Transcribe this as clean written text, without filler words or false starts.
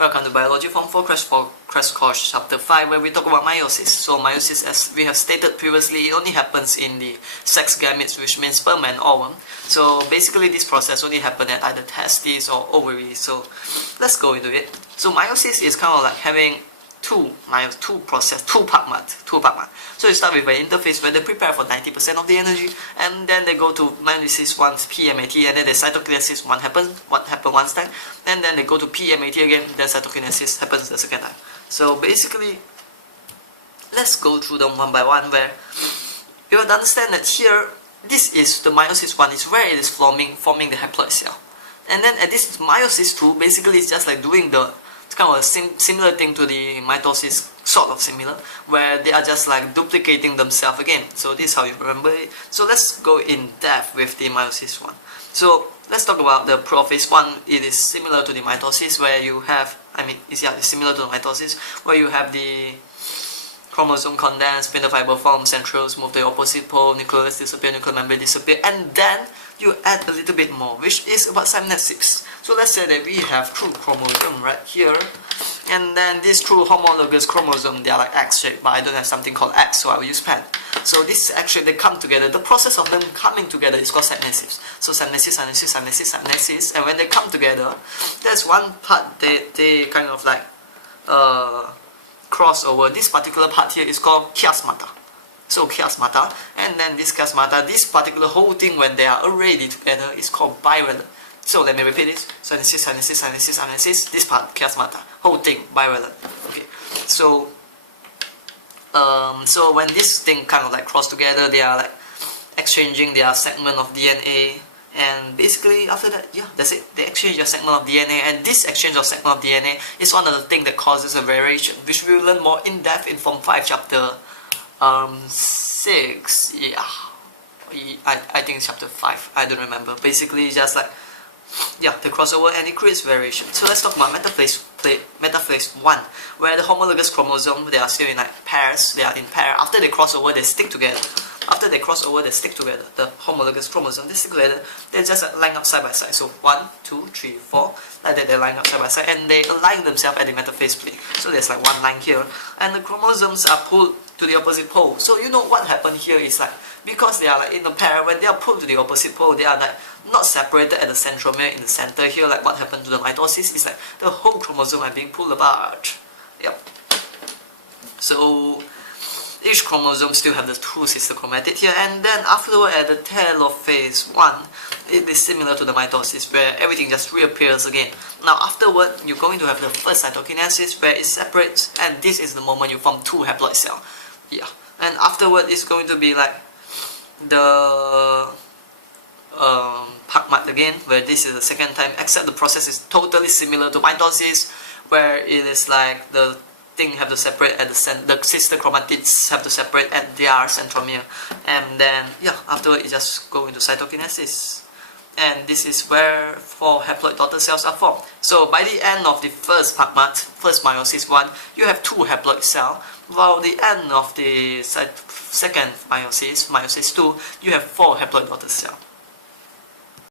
Welcome to Biology Form 4 Crash Course Chapter 5, where we talk about meiosis. So meiosis, as we have stated previously, it only happens in the sex gametes, which means sperm and ovum. So basically this process only happens at either testes or ovaries. So let's go into it. So meiosis is kind of like having two pagmat. So you start with an interphase where they prepare for 90% of the energy, and then they go to meiosis once PMAT, and then the cytokinesis what happened one time, and then they go to PMAT again, then cytokinesis happens the second time. So basically, let's go through them one by one, where you have to understand that here, this is the meiosis 1, is where it is forming the haploid cell. And then at this meiosis 2, basically it's just like doing the kind of a similar thing to the mitosis, sort of similar, where they are just like duplicating themselves again. So this is how you remember it. So let's go in depth with the meiosis 1. So let's talk about the prophase 1. It is similar to the mitosis, where you have, it's similar to the mitosis, where you have the chromosome condense, spindle fiber form, centrioles move to the opposite pole, nucleus disappear, nuclear membrane disappear, and then you add a little bit more, which is about synapses. So let's say that we have true chromosome right here, and then this true homologous chromosome, they are like X-shaped, but I don't have something called X, so I will use pen. So this actually, they come together. The process of them coming together is called synapses. So synapses, and when they come together, there's one part they kind of like cross over. This particular part here is called chiasmata. So chiasmata, and then this chiasmata, this particular whole thing, when they are already together, is called bivalent. So let me repeat this: synapses, this part chiasmata, whole thing bivalent. Okay. So so when this thing kind of like cross together, they are like exchanging their segment of DNA. And basically after that, yeah, that's it. They exchange a segment of DNA, and this exchange of segment of DNA is one of the things that causes a variation, which we will learn more in depth in Form 5 Chapter 6. Yeah, I think it's Chapter 5. I don't remember. Basically, just like, yeah, the crossover, and it creates variation. So let's talk about metaphase 1, where the homologous chromosome, they are still in like pairs. They are in pair. After they cross over, they stick together. After they cross over, they stick together. The homologous chromosome, they stick together. They just line up side by side. So 1, 2, 3, 4, like that. They line up side by side, and they align themselves at the metaphase plane. So there's like one line here, and the chromosomes are pulled to the opposite pole. So you know what happened here is like, because they are like in a pair, when they are pulled to the opposite pole, they are like not separated at the centromere in the center here, like what happened to the mitosis. Is like the whole chromosome are being pulled apart. Yep. So each chromosome still have the two sister chromatid here, and then afterward at the tail of phase 1, it is similar to the mitosis, where everything just reappears again. Now afterward, you're going to have the first cytokinesis, where it separates, and this is the moment you form two haploid cells. Yeah, and afterward it's going to be like the pagmat again, where this is the second time, except the process is totally similar to mitosis, where it is like the thing have to separate at the sister chromatids have to separate at their centromere, and then yeah, afterward it just go into cytokinesis, and this is where 4 haploid daughter cells are formed. So by the end of the first pagmat, first meiosis 1, you have 2 haploid cells, while the end of the second meiosis 2, you have 4 haploid daughter cells.